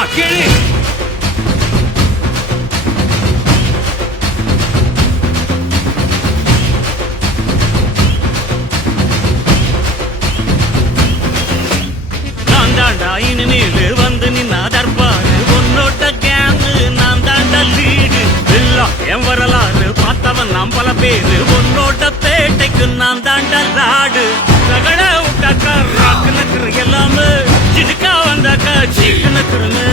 சும்மா கிழி. நான் தாண்டா இனிமேல் வந்து நின்னா தற்பாரு உன்னோட்ட கேங்கு நான் தாண்டா லீடு எல்லாம் என் வரலாறு பார்த்தவன் நாம் பல பேரு உன்னோட்ட பேட்டைக்கு நான் தாண்டா லாடு ரகட விட்டாக்கா ராக்கு நக்குரு எல்லாமே சிடுக்கா வந்தாக்கா சீக்கு நக்குருன்னு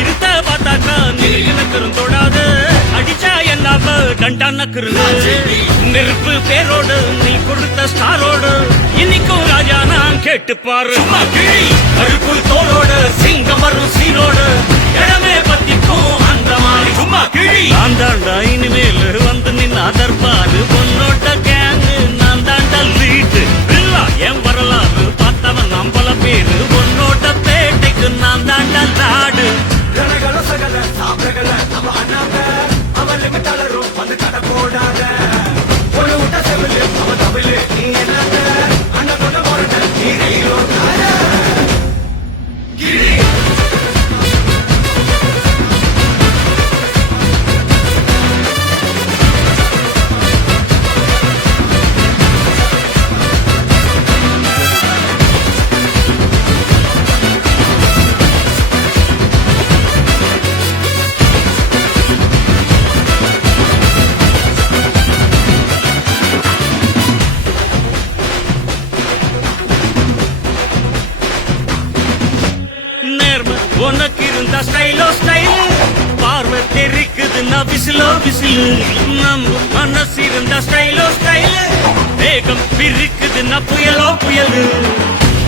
இருத்த பார்த்தாக்கா நிறுக்கு நக்குரும் தொடாது அடிச்சா எல்லாம கண்டா நக்குருன்னு நெருப்பு பேரோடு நீ கொடுத்த ஸ்டாரோடு இன்னைக்கும் ராஜா நான் கேட்டு பாரு கருப்பு தோளோடு சிங்கம் வரும் சீரோடு இடமே பத்திக்கும் அந்த மாதிரி சும்மா கிழி. நான் தாண்டா இனிமேல் வந்து நின்னா தற்பாரு பொன்னோட்ட கேங்கு நான் தாண்டா லீடு இல்லா என் வரலாறு பார்த்தவன் நாம் பல பேரு பொன்னோட்ட பேட்டைக்கு நான் தாண்டா லாடு உனக்கு இருந்த ஸ்டைலோ ஸ்டைல் பார்வை தெரிக்குதுன்னா விசிலோ விசிலு நம்ம மனசு இருந்த ஸ்டைலோ ஸ்டைல் வேகம் பிரிக்குதுன்னா புயலோ புயலு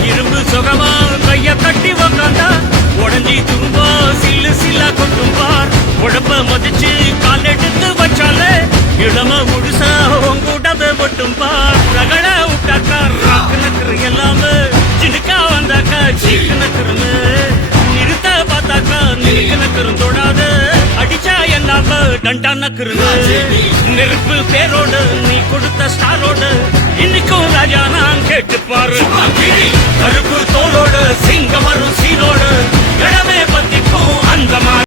இரும்பு சுகமா கைய கட்டி உக்காந்தா உடஞ்சி துரும்பா சில்லு சில்லா கொட்டும் பார் உடம்ப மதிச்சு கால் எடுத்து வச்சாலே இளம முழுசா உங்கூடத மட்டும் பார் ரகட விட்டாக்கா ராக்கு நக்குரு எல்லாமே சிடுக்கா வந்தாக்கா சீக்கு நக்குருன்னு நிறுத்த பார்த்தாக்கா நிறுக்கு நக்குரும் தொடாது அடிச்சா எல்லாம டண்டா நக்குருன்னு நெருப்பு பேரோடு நீ கொடுத்த ஸ்டாரோடு இன்னைக்கும் ராஜா நான் கேட்டு பாரு கருப்பு தோளோடு சிங்கம் வரும் சீரோடு இடமே பத்திக்கும் அந்த மாதிரி